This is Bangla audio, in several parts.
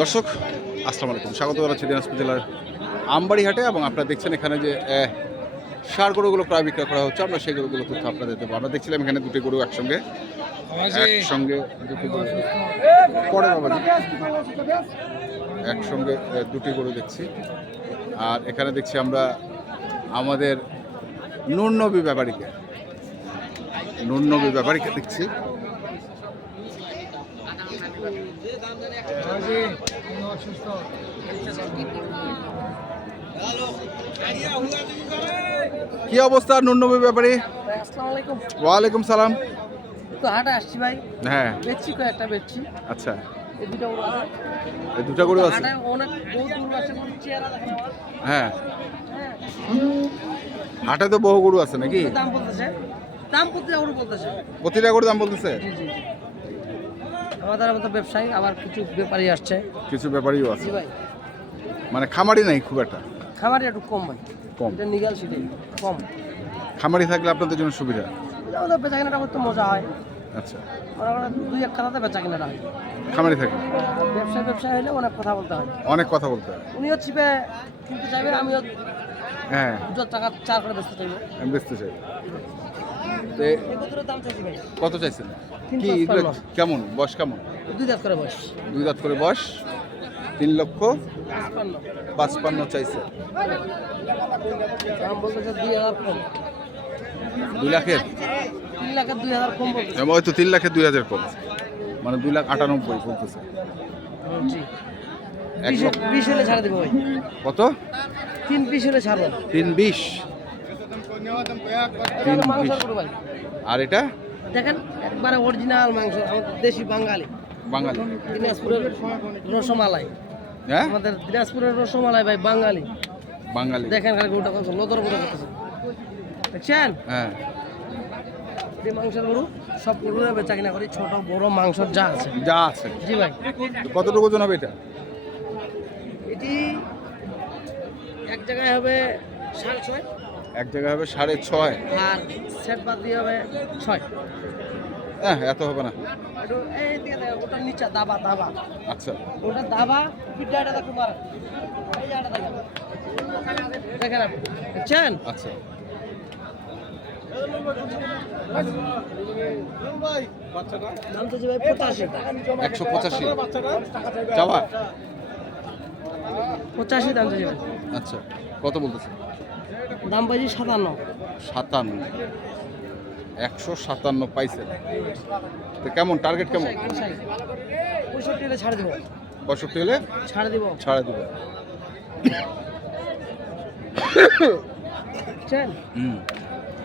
দর্শক আসসালামু আলাইকুম। স্বাগত জানাচ্ছি দিনাজপুর জেলার আমবাড়িহাটে এবং আপনারা দেখছেন এখানে যে সার গরুগুলো প্রায় বিক্রয় করা হচ্ছে। আমরা সেই গরুগুলো তথ্য আপনাদের দেবো। আমরা দেখছিলাম এখানে দুটি গরু একসঙ্গে একসঙ্গে দুটি গরু। পরে বাবাজি একসঙ্গে দুটি গরু দেখছি। আর এখানে দেখছি আমরা আমাদের নুরনবী ব্যাপারীকে। নুরনবী ব্যাপারীকে দেখছি। কি অবস্থা নুরনবী ব্যাপারী? ওয়ালাইকুম সালাম। তো হাটে আসছি ভাই। হ্যাঁ। বেচছি কয়েকটা বেচছি। আচ্ছা। এই দুটো এই দুটা গরু আছে? অনেক বহুত গরু আছে চেহারা হ্যাঁ। হ্যাঁ। হাটে তো বহু গরু আছে নাকি? দাম বলতেছে। দাম প্রতিটা গরু বলতেছে। প্রতিটা গরু দাম বলতেছে? জি জি। আমাদের মতো ব্যবসায়ী আবার কিছু ব্যাপারী আসছে। কিছু ব্যাপারীও আছে। ভাই। মানে খামারি নাই খুব একটা? খাবারই একটু কম ভাই। কম। এটা নিগাল সেটাই কম। খামারি থাকলে আপনাদের জন্য সুবিধা? ওদের বেচা কেনাটা করতে মজা হয়। আচ্ছা। দুই এক কথাতে বেচা কেনাটা হয়। খামারি আর ব্যবসায় ব্যবসায় হলে অনেক কথা বলতে হয়। অনেক কথা বলতে হয়। উনিও চিপে কিনতে চাইবে আমিও হ্যাঁ। দু টাকা চার করে বেচতে চাইব। আমি বেচতে চাই। কত চাইছেন? কি কেমন? বয়স কেমন? দুই দাঁত করে বয়স। দুই দাঁত করে বয়স। তিন লক্ষ পাঁচপান্ন। চাইছে। দুই লাখের? এবং হয়তো তিন লাখের দুই হাজার কম। মানে দুই লাখ আটানব্বই বলতেছে। এক বিশ লক্ষ। বিশ হলে ছাড়ে দেবো ভাই। কত? তিন পিস হলে ছাড়বেন তিন বিশ তিন মাংস বিশ করব ভাই আর এটা? দেখেন একবারে অরিজিনাল মাংস আমাদের দেশি বাঙালি। বাঙালি। দিনাজপুরের রসমালাই। হ্যাঁ? আমাদের দিনাজপুরের রসমালাই ভাই বাঙালি। বাঙালি। দেখেন খালি গরুটা করছে লদর গরু করতেছে দেখছেন? হ্যাঁ। এই মাংসের গরু সব গরু বেচা কিনা করি ছোট বড় মাংস যা আছে। যা আছে। জি ভাই। কতটুকু ওজন হবে এটা? এটি এক জায়গায় হবে সাড়ে ছয়। এক জায়গায় হবে সাড়ে ছয়। আর সেট বাদ দিয়ে হবে ছয়। হ্যাঁ এত হবে না। ওটার নিচে দাবা দাবা। আচ্ছা। ওটা দাবা পিঠা এটা দেখো মার দেখেন দেখেন আচ্ছা। একশো পঁচাশি। যাওয়া পঁচাশি দাম ভাই আচ্ছা কত বলতেছে? দাম পাইছি সাতান্ন। সাতান্ন। একশো সাতান্ন পাইছে। তো কেমন টার্গেট কেমন? পঁয়ষট্টি হলে ছাড়ে দিব। পঁয়ষট্টি হলে ছাড়ে দিব। ছাড়ে দেবে। হুম।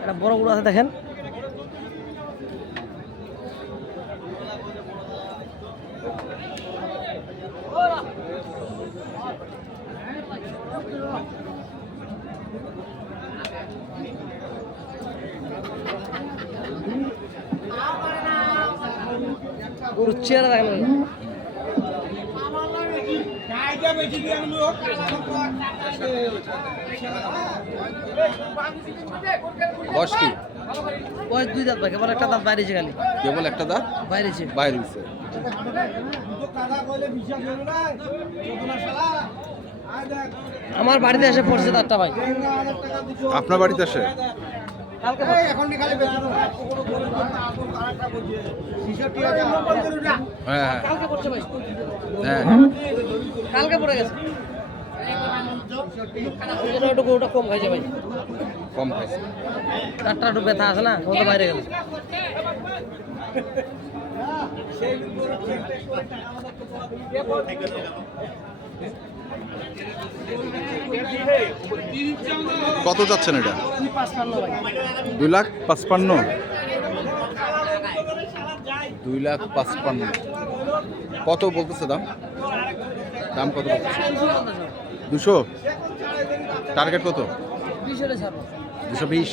একটা বড় গরু আছে দেখেন। গরুর চেহারা দেখেন বয়স কি? বয়স দুই দাঁত ভাই কেবল একটা দাঁত বাইরেছে খালি। কেবল একটা দাঁত? বাইরেছে বাইরে আমার বাড়িতে এসে পড়ছে দাঁতটা ভাই। আপনার বাড়িতে আসে? কালকে হ্যাঁ হ্যাঁ। কালকে পড়ছে ভাই। হ্যাঁ। কালকে পড়ে গেছে। গরুটা কম খাইছে ভাই। কম খাইছে। একটু ব্যথা আছে না কত বাইরে গেল। কত যাচ্ছেন এটা? দুই লাখ পাঁচপান্ন। দুই লাখ পাঁচপান্ন। কত বলতেছে দাম? দাম কত বলতেছে? দুশো? টার্গেট কত? দুশো বিশ।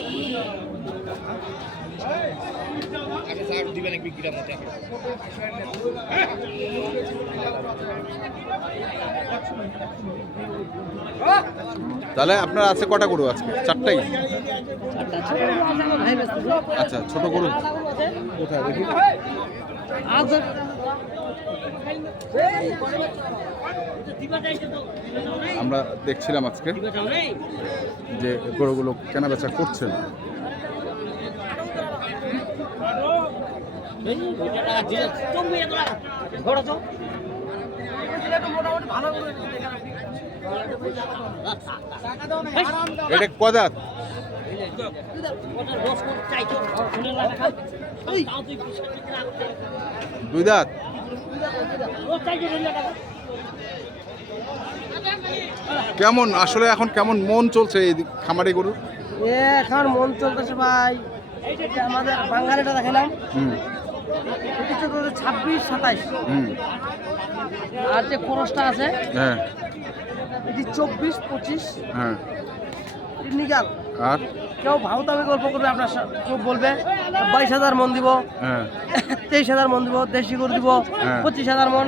পাশে এসে তাহলে আপনার আছে কটা গরু আজকে? চারটাই? আচ্ছা ছোট গরু। কোথায়? দেখি। আমরা দেখছিলাম আজকে যে গরুগুলো কেনা বেচা করছেন। এটা কদাত দুই দাঁত? কেমন আসলে এখন কেমন মন চলছে এই খামারি গরু এখন মন চলতেছে ভাই। আমাদের বাঙালিটা দেখালাম হুম। এটা ছাব্বিশ সাতাইশ। আর যে খরচটা আছে হ্যাঁ। এটি চব্বিশ পঁচিশ। হ্যাঁ। নিগাল। আর? কেউ ভাও দামে গল্প করবে আপনার কেউ বলবে বাইশ হাজার মন দিব হ্যাঁ। তেইশ হাজার মন দিব দেশি গরু দিব হ্যাঁ। পঁচিশ হাজার মন।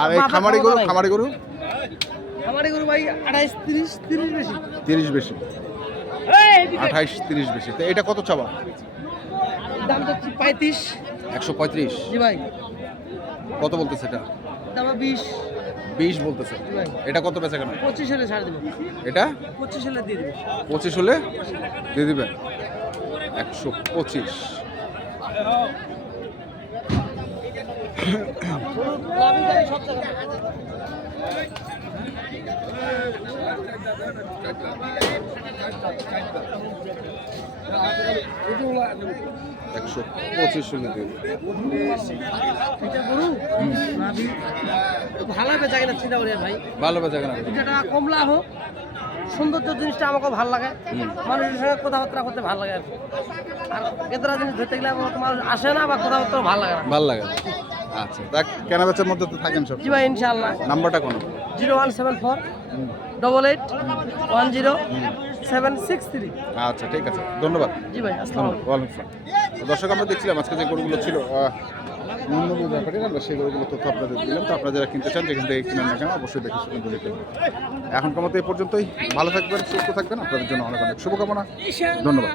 আর এই খামারি গরু খামারি গরু? খামারি গরু ভাই আঠাইশ তিরিশ তিরিশ বেশি। তিরিশ বেশি। আঠাইশ তিরিশ বেশি। তো এটা কত চাবা দাম তো পঁয়ত্রিশ। একশো পঁয়ত্রিশ। জি ভাই। কত বলতেছে এটা? দাম বিশ। বিশ বলতেছে। এটা কত বেচা কেন? পঁচিশ হলে ছাড় দেবো। এটা? পঁচিশ হলে দিয়ে দেবো। পঁচিশ হলে দিয়ে দিবেন? একশো পঁচিশ। সব। একশো পঁচিশ ভালো বেচা কিনা চিন্তা করি ভাই। ভালো বেচা কেন। এটা কমলা হোক সৌন্দর্য জিনিসটা আমাকে ভালো লাগে। মানুষের সঙ্গে কথাবার্তা করতে ভালো লাগে আর কেতরা জিনিস ধরতে গেলে আমার মানুষ আসে না বা কথাবার্তা ভালো লাগে না। ভালো লাগে। আচ্ছা তা কেনা বেচার মধ্যে তো থাকেন সব জি ভাই ইনশাআল্লাহ। নাম্বারটা কোনো? Zero one seven four double eight one zero seven six three. আচ্ছা ঠিক আছে ধন্যবাদ। জি ভাই আসসালামু ওয়ালাইকুম তো দর্শক আমরা দেখছিলাম আজকে যে গরুগুলো ছিল মূল্যবোধ ব্যাপারে আমরা সেই গরুগুলো তথ্য আপনাদের দিলাম। তো আপনারা যারা কিনতে চান যেখান থেকে কিনেন না কেন অবশ্যই দেখে শুনে বুঝে কিনবেন এখনকার মতো এই পর্যন্তই। ভালো থাকবেন সুস্থ থাকবেন। আপনাদের জন্য অনেক অনেক শুভকামনা। ধন্যবাদ।